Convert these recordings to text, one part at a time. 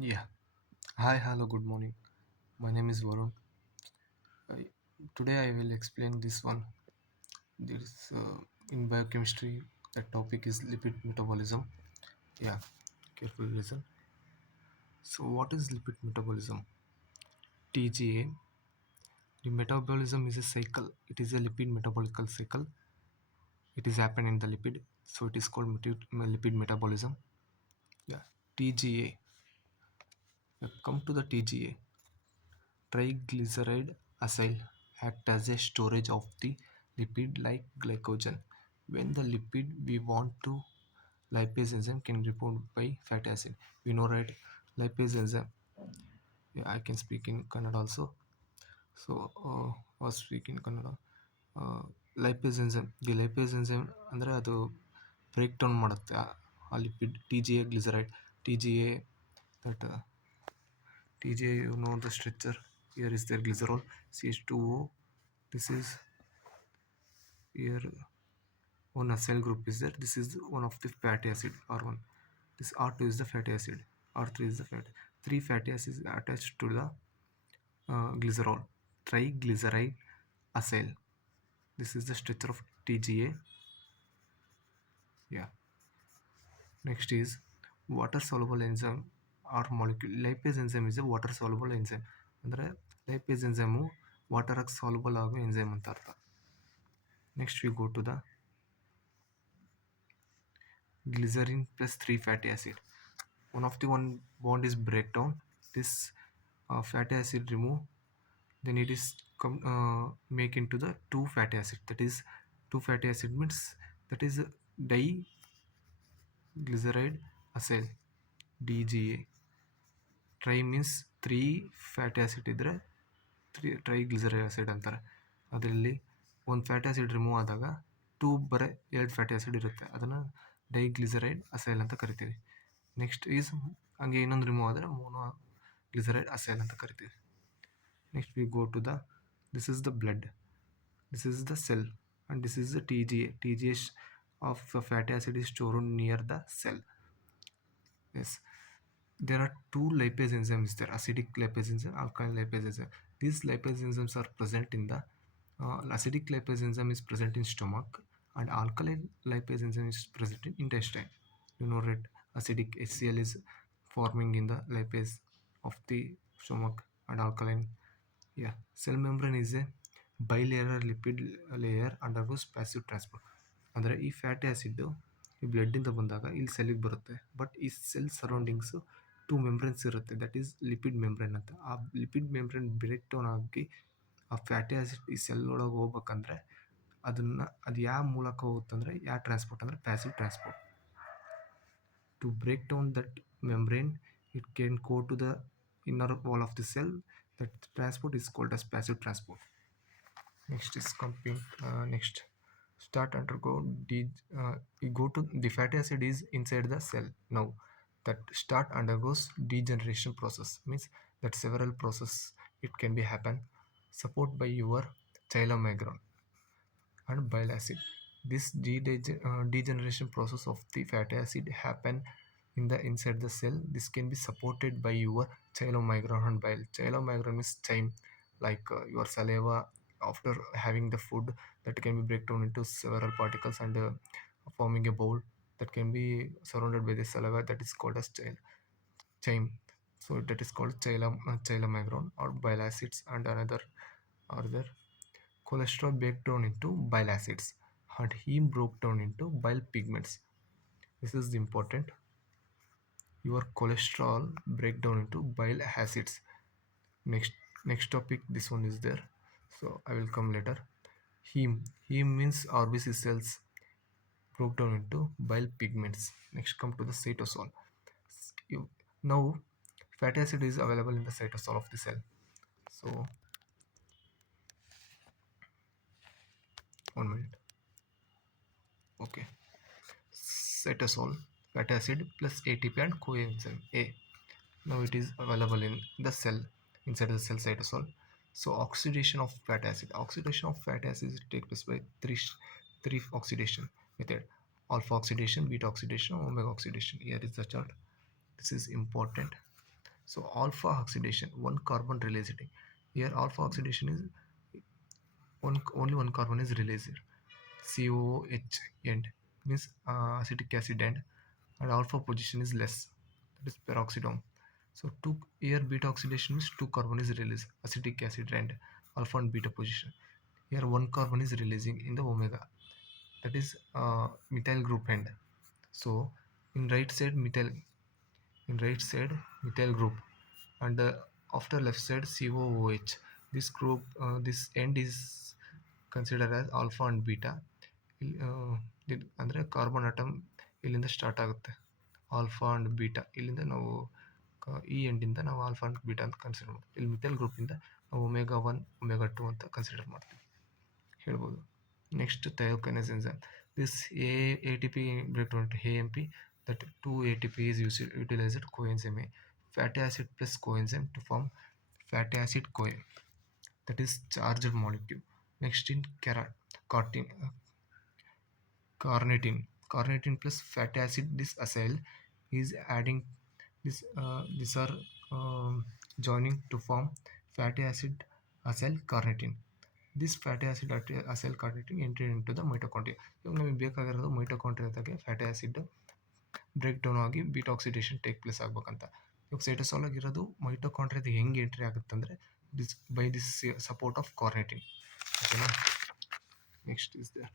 Yeah. Hi, hello, good morning. My name is Varun. I, Today I will explain this one. This in biochemistry. The topic is lipid metabolism. Yeah, carefully listen. So, what is lipid metabolism? TGA. The metabolism is a cycle. It is a lipid metabolic cycle. It is happen in the lipid, so it is called lipid metabolism. Yeah. TGA. Come to the TGA. Triglyceride acyl act as a storage of the lipid like glycogen. When the lipid we want to lipase enzyme can report by fatty acid. We know, right? Lipase enzyme. Yeah, I can speak in Kannada also. So I was speaking Kannada. Lipase enzyme lipase enzyme ಅಂದರೆ ಅದು break down ಮಾಡುತ್ತೆ ಆ lipid T G A glyceride T G A that TJ, you know the structure. Here is their glycerol CH2O. This is here one acyl group is there. This is one of the fatty acid R1. This R2 is the fatty acid. R3 is the fat. Three fatty acids attached to the glycerol. Triglyceride acyl. This is the structure of TGA. Yeah. Next is water soluble enzyme or molecule. Lipase enzyme is a water soluble enzyme. ಅಂದರೆ lipase ಎಂಜೈಮು ವಾಟರಾಗಿ soluble ಆಗೋ enzyme ಅಂತ ಅರ್ಥ. Next we go to the glycerin plus 3 fatty acid. One of the one bond is breakdown. This fatty acid remove. Then it is make into the 2 fatty acid. That is 2 fatty acid means that is diglyceride acyl DGA. Tri means 3 fatty acid ಇದ್ರೆ triglyceride acid ಅಂತಾರೆ. ಅದರಲ್ಲಿ ಒಂದು fatty acid remove ಆದಾಗ ಬರೀ 2 fatty acid ಇರುತ್ತೆ. ಅದನ್ನು ಡೈಗ್ಲಿಸರೈಡ್ acyl ಅಂತ ಕರಿತೀವಿ. ನೆಕ್ಸ್ಟ್ ಈಸ್ ಹಂಗೆ ಇನ್ನೊಂದು ರಿಮೂವ್ ಆದರೆ ಮೋನೋ ಗ್ಲಿಸರೈಡ್ ಅಸೈಲ್ ಅಂತ ಕರಿತೀವಿ. Next we go to this is the blood, this is the cell and this is the TGA of fatty acid is stored near the cell. Yes, there are two lipase enzymes there: acidic lipase enzyme, alkaline lipase enzyme. These lipase enzymes are present in the acidic lipase enzyme is present in stomach, and alkaline lipase enzyme is present in intestine. You know, right? Acidic HCl is forming in the lipase of the stomach, and alkaline. Yeah, cell membrane is a bilayer lipid layer undergoes passive transport. ಅಂದರೆ ಈ fatty acid ಈ ಬ್ಲಡ್ಡಿಂದ ಬಂದಾಗ ಇಲ್ಲಿ ಸೆಲ್ಲಿಗೆ ಬರುತ್ತೆ. But ಈ cell surroundings 2 membranes ಇರುತ್ತೆ. That is lipid membrane ಅಂತ. ಆ ಲಿಪಿಡ್ ಮೆಂಬ್ರೇನ್ ಬ್ರೇಕ್ ಡೌನ್ ಆಗಿ ಆ ಫ್ಯಾಟಿ ಆ್ಯಸಿಡ್ ಈ ಸೆಲ್ ಒಳಗೆ ಹೋಗ್ಬೇಕಂದ್ರೆ ಅದು ಯಾವ ಮೂಲಕ ಹೋಗುತ್ತಂದರೆ ಯಾವ ಟ್ರಾನ್ಸ್ಪೋರ್ಟ್ ಅಂದರೆ passive transport. To break down that membrane, it can go to the inner wall of the cell. That transport is called as passive transport. Next is coming. Next, start undergo you go to the fatty acid is inside the cell. Now that start undergoes degeneration process, means that several process it can be happen support by your chylomicron and bile acid. This degeneration process of the fatty acid happen in the inside the cell. This can be supported by your chylomicron and bile. Chylomicron is chyme, like your saliva after having the food, that can be break down into several particles and forming a bowl that can be surrounded by the saliva, that is called as chyme. So that is called chylomicron or bile acids, and another are there. Cholesterol break down into bile acids and heme broke down into bile pigments. This is important. Your cholesterol break down into bile acids. Next topic, this one is there, so I will come later. Heme means RBC cells broke down into bile pigments. Next come to the cytosol. Now fatty acid is available in the cytosol of the cell. So 1 minute. Okay. Cytosol, fatty acid plus ATP and coenzyme A. Now it is available in the cell, inside the cell cytosol. So oxidation of fatty acid. Oxidation of fatty acids takes place by three oxidation method: alpha oxidation, beta oxidation, omega oxidation. Here is the chart. This is important. So alpha oxidation, one carbon released. Here alpha oxidation is only one carbon is released. COOH end means acetic acid end, and alpha position is less, that is peroxidome. So two here beta oxidation means two carbon is released, acetic acid end, alpha and beta position. Here one carbon is releasing in the omega, that is methyl group end. So in right side methyl group, and after left side COOH. This group, this end is considered as alpha and beta. ಅಂದರೆ carbon atom ಇಲ್ಲಿಂದ start ಆಗುತ್ತೆ, alpha and beta. ಇಲ್ಲಿಂದ ನಾವು ಈ ಎಂಡಿಂದ ನಾವು alpha and beta ಅಂತ consider ಮಾಡ್ತೀವಿ. ಇಲ್ಲಿ ಮಿಥೈಲ್ ಗ್ರೂಪಿಂದ ನಾವು ಒಮೆಗಾ 1 ಒಮೆಗಾ 2 ಅಂತ ಕನ್ಸಿಡರ್ ಮಾಡ್ತೀವಿ, ಹೇಳ್ಬೋದು. Next thiokinase enzyme. This ATP breakdown to AMP, that 2 ATP is utilized coenzyme A, fatty acid plus coenzyme to form fatty acid CoA, that is charged molecule. Next in carotene, carnitine plus fatty acid, this acyl is adding this, these are joining to form fatty acid acyl carnitine. This fatty acid acyl carnitine entered into the mitochondria. ಇವಾಗ ನಮಗೆ ಬೇಕಾಗಿರೋದು ಮೈಟೊಕಾಂಡ್ರಿಯಾದಾಗೆ fatty acid break down ಆಗಿ beta oxidation take place ಆಗ್ಬೇಕಂತ. ಇವಾಗ ಸೈಟೋಸಾಲ್ ಆಗಿರೋದು ಮೈಟೊಕಾಂಡ್ರಿಯಾದ ಹೆಂಗೆ entry ಆಗುತ್ತೆ ಅಂದರೆ ದಿಸ್ ಸಪೋರ್ಟ್ ಆಫ್ ಕಾರ್ನಿಟಿನ್. ಓಕೆನಾ. Next is there.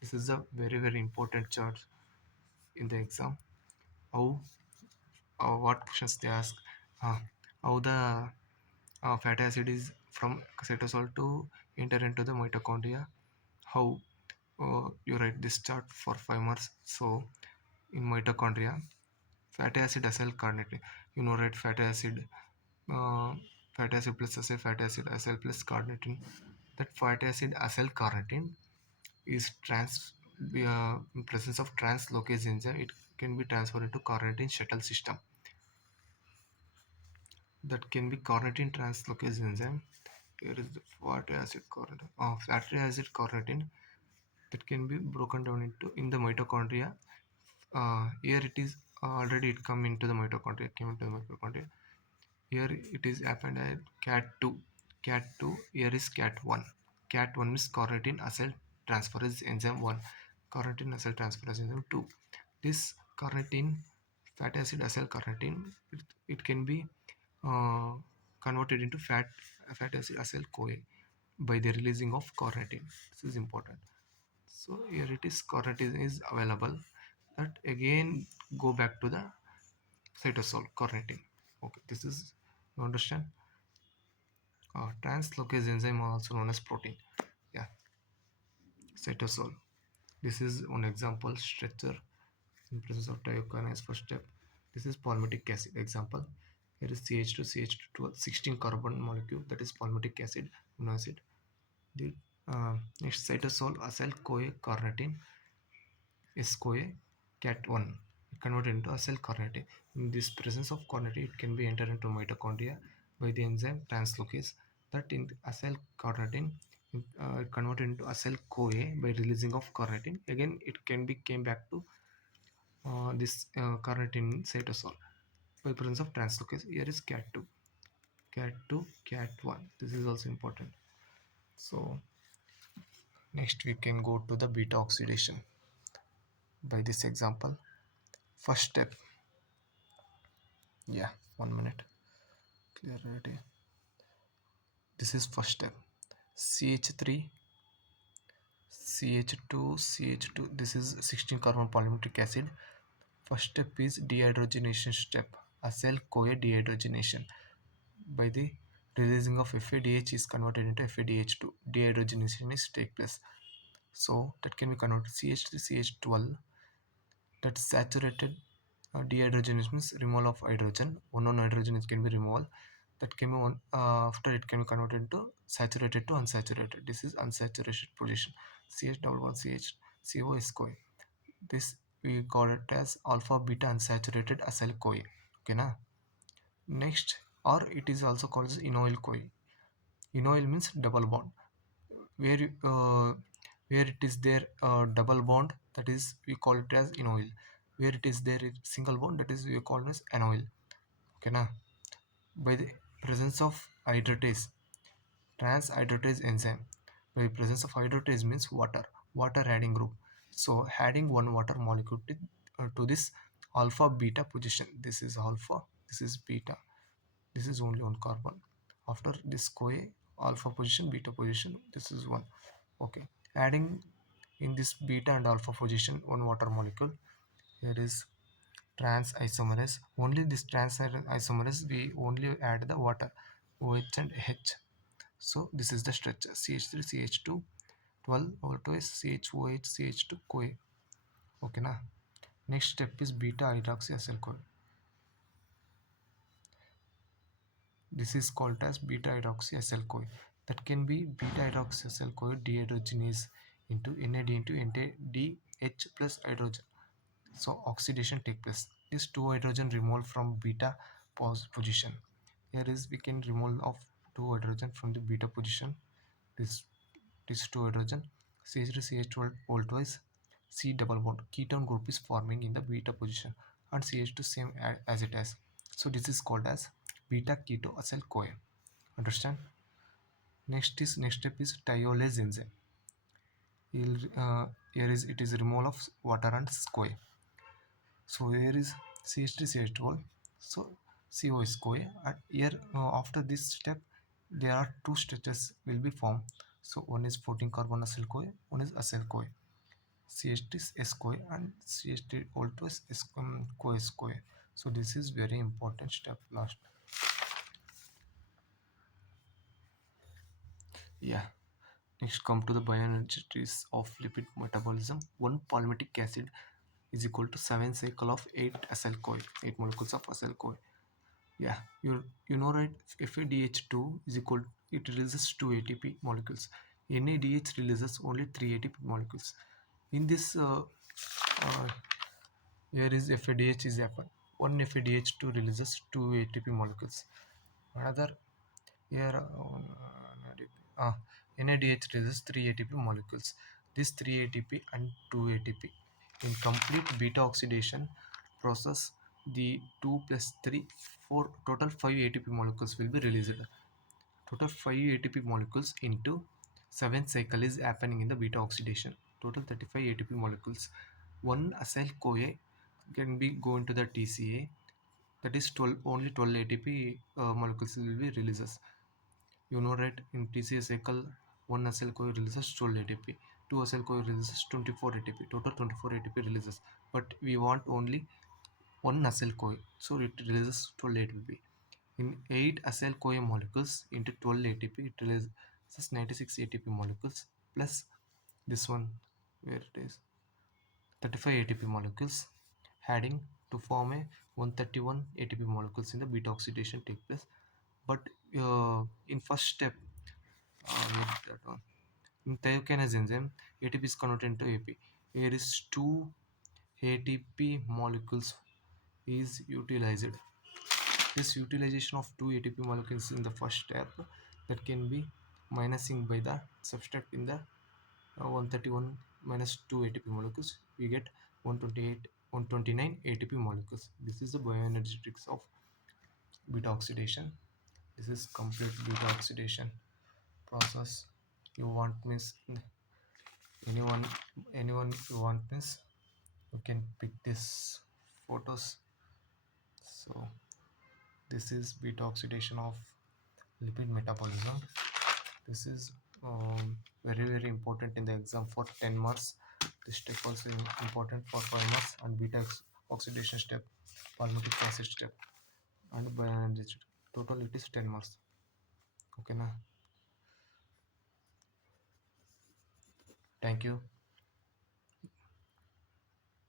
This is a very very important chart in the exam. How what questions they ask, how the fatty acid is from cytosol to enter into the mitochondria. How you write this chart for 5 marks. So in mitochondria, fatty acid acyl carnitine, you know, right? Uh, fatty acid plus acyl, fatty acid acyl plus carnitine. That fatty acid acyl carnitine is in presence of translocase enzyme, it can be transferred into carnitine shuttle system. That can be carnitine translocase enzyme. Here is the fatty acid carnitine. Fatty acid carnitine that can be broken down into in the mitochondria. Here it is already it come into the mitochondria. Came into the mitochondria. Here it is happened at CAT2. CAT2. Here is CAT1. CAT1 means carnitine acyl transferase enzyme 1. Carnitine acyl transferase enzyme 2. This carnitine, fatty acid acyl carnitine, it can be uh, converted into fatty acid acyl CoA by the releasing of carnitine. This is important. So here it is, carnitine is available. That again go back to the cytosol carnitine. Okay, this is, you understand. Translocase enzyme also known as protein. Yeah, cytosol. This is one example structure in presence of thiokinase first step. This is palmitic acid example. Here is CH2 CH2 16 carbon molecule, that is palmitic acid, amino acid. The next cytosol acyl CoA carnitine is CoA cat1 converted into acyl carnitine. In this presence of carnitine, it can be entered into mitochondria by the enzyme translocase. That in acyl carnitine converted into acyl CoA by releasing of carnitine. Again, it can be came back to this carnitine cytosol by presence of translocase. Here is cat2, cat2, cat1. This is also important. So next we can go to the beta oxidation by this example. First step. Yeah, 1 minute. Clarity. This is first step. CH3, CH2, CH2. This is 16 carbon palmitic acid. First step is dehydrogenation step. Acyl CoA dehydrogenation. By the releasing of FADH is converted into FADH2. Dehydrogenation is take place. So that can be converted CH3, CH12. That's saturated. Dehydrogenation means removal of hydrogen. One hydrogen is can be removal. That can be one after it can be converted into saturated to unsaturated. This is unsaturated position. CH11CH CO is CoA. This we call it as alpha beta unsaturated acyl CoA. Okay na. Next, or it is also called as enoyl CoA. Enoyl means double bond. Where where it is there double bond, that is we call it as enoyl. Where it is there single bond, that is we call it as anoyl. Okay na. by the presence of hydratase, transhydratase enzyme. By the presence of hydratase means water adding group. So adding one water molecule to this alpha beta position. This is alpha, this is beta, this is only one carbon. After this CoA, alpha position, beta position, this is one. Okay, adding in this beta and alpha position one water molecule. Here is trans isomerase. Only this trans isomerase we only add the water, OH and H. So this is the structure: CH3 CH2 12 over 2 is CHOH CH2 CoA. Okay na. Next step is beta hydroxyacyl CoA. This is called as beta hydroxyacyl CoA. That can be beta hydroxyacyl CoA dehydrogenase into NAD into NADH plus hydrogen. So oxidation take place. This two hydrogen removed from beta position. Here is we can remove of two hydrogen from the beta position. This two hydrogen CH3 CH12 twice C double bond ketone group is forming in the beta position and CH2 same as it has. So this is called as beta ketoacyl CoA. Understand? Next step is thiolase enzyme. Here is it is removal of water and CoA. So here is CH3 CH12. So CO is CoA. And here after this step there are two structures will be formed. So one is 14 carbon acyl CoA, one is acyl CoA. CH3 is S CoA and CH3 also is CoA CoA. So this is very important step last. Yeah. Next come to the bioenergetics of lipid metabolism. One palmitic acid is equal to 7 cycle of 8 acyl CoA, 8 molecules of acyl CoA. Yeah, you know right, FADH2 is equal, it releases 2 ATP molecules. NADH releases only 3 ATP molecules. In this here is FADH is happen. One FADH2 releases 2 ATP molecules. Another here NADH releases 3 ATP molecules. This 3 ATP and 2 ATP. In complete beta oxidation process, the 2 plus 3, 4, total 5 ATP molecules will be released. Total 5 ATP molecules into 7 cycle is happening in the beta oxidation. Total 35 ATP molecules. One acyl CoA can be go into the TCA. That is 12, only 12 ATP molecules will be releases. You know right, in TCA cycle, one acyl CoA releases 12 ATP, two acyl CoA releases 24 ATP, total 24 ATP releases. But we want only one acyl CoA, so it releases 12 ATP. In 8 acyl CoA molecules into 12 ATP, it releases 96 ATP molecules plus this one, where it is 35 ATP molecules, adding to form a 131 ATP molecules in the beta oxidation take place. But in first step, that one. In thiokinase enzyme, ATP is converted into AP. Here is 2 ATP molecules is utilized. This utilization of 2 ATP molecules in the first step, that can be minusing by the subtract in the 131 minus 2 ATP molecules, we get 128, 129 ATP molecules. This is the bioenergetics of beta oxidation. This is complete beta oxidation process. You want means anyone you want means you can pick this photos. So this is beta oxidation of lipid metabolism. This is very important in the exam for 10 marks. This step also important for 5 marks, and beta oxidation step, palmitic acid step, and bioenergy. Total it is 10 marks. Okay na. Thank you.